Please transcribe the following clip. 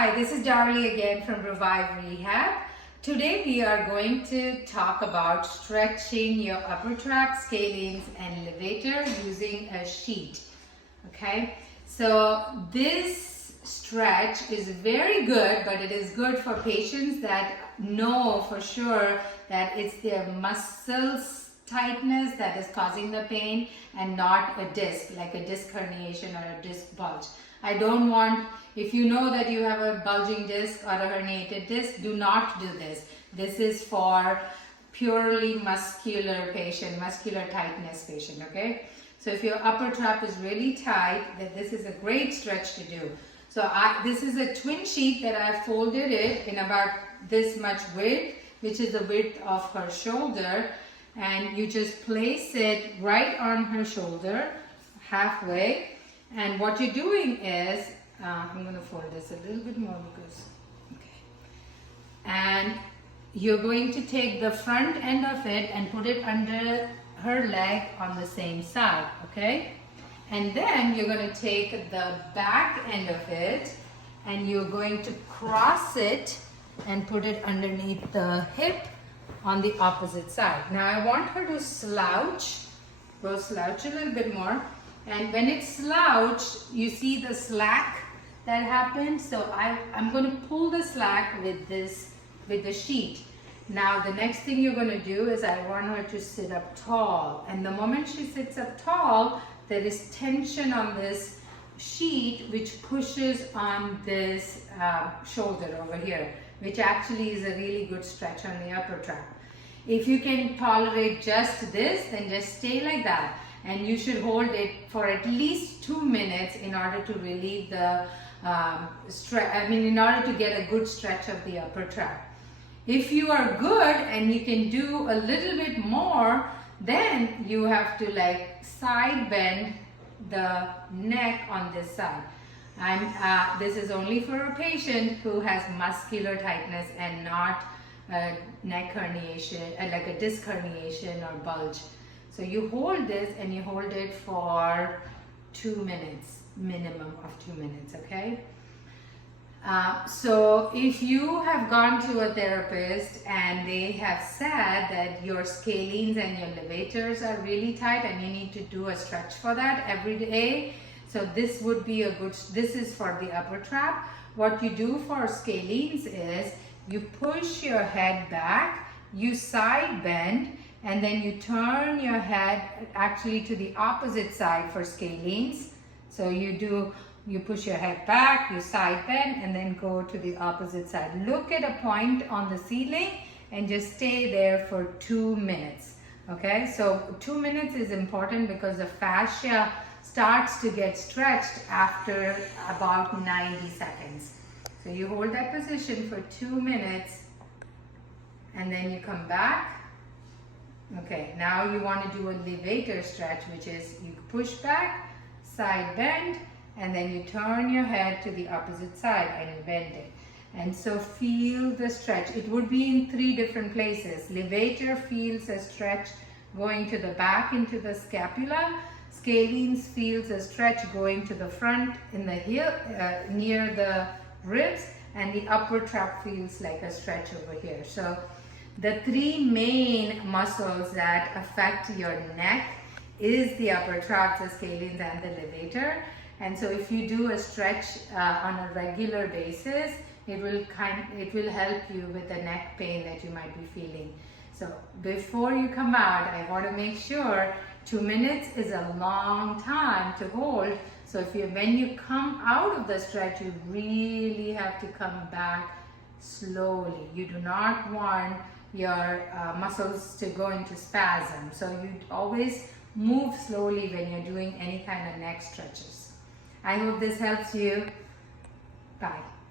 Hi, this is Darlie again from Revive Rehab. Today we are going to talk about stretching your upper trap, scalenes and levator using a sheet. Okay, so this stretch is very good, but it is good for patients that know for sure that it's their muscles tightness that is causing the pain and not a disc, like a disc herniation or a disc bulge. I don't want, if you know that you have a bulging disc or a herniated disc, do not do this. This is for purely muscular patient, muscular tightness patient, okay? So if your upper trap is really tight, then this is a great stretch to do. So this is a twin sheet that I folded it in about this much width, which is the width of her shoulder. And you just place it right on her shoulder, halfway. And what you're doing is, I'm going to fold this a little bit more because, okay. And you're going to take the front end of it and put it under her leg on the same side, okay? And then you're going to take the back end of it and you're going to cross it and put it underneath the hip on the opposite side. Now I want her to slouch, go slouch a little bit more. And when it's slouched, you see the slack that happens. So I'm going to pull the slack with the sheet. Now the next thing you're going to do is I want her to sit up tall. And the moment she sits up tall, there is tension on this sheet which pushes on this shoulder over here, which actually is a really good stretch on the upper trap. If you can tolerate just this, then just stay like that. And you should hold it for at least 2 minutes in order to relieve the in order to get a good stretch of the upper trap. If you are good and you can do a little bit more, then you have to like side bend the neck on this side. This is only for a patient who has muscular tightness and not a neck herniation, like a disc herniation or bulge. So you hold this and you hold it for 2 minutes, minimum of 2 minutes, okay? So if you have gone to a therapist and they have said that your scalenes and your levators are really tight and you need to do a stretch for that every day, so this would be a good, this is for the upper trap. What you do for scalenes is you push your head back, you side bend, and then you turn your head actually to the opposite side for scalenes. So you push your head back, you side bend, and then go to the opposite side. Look at a point on the ceiling and just stay there for 2 minutes. Okay, so 2 minutes is important because the fascia starts to get stretched after about 90 seconds. So you hold that position for 2 minutes and then you come back. Okay, now you want to do a levator stretch, which is you push back, side bend, and then you turn your head to the opposite side and bend it. And so feel the stretch. It would be in 3 different places. Levator feels a stretch going to the back into the scapula. Scalenes feels a stretch going to the front in the heel, near the ribs, and the upper trap feels like a stretch over here. So the 3 main muscles that affect your neck is the upper trap, the scalenes, and the levator. And so if you do a stretch on a regular basis, it will help you with the neck pain that you might be feeling. So before you come out, I want to make sure 2 minutes is a long time to hold. So when you come out of the stretch, you really have to come back slowly. You do not want your muscles to go into spasm. So you always move slowly when you're doing any kind of neck stretches. I hope this helps you. Bye.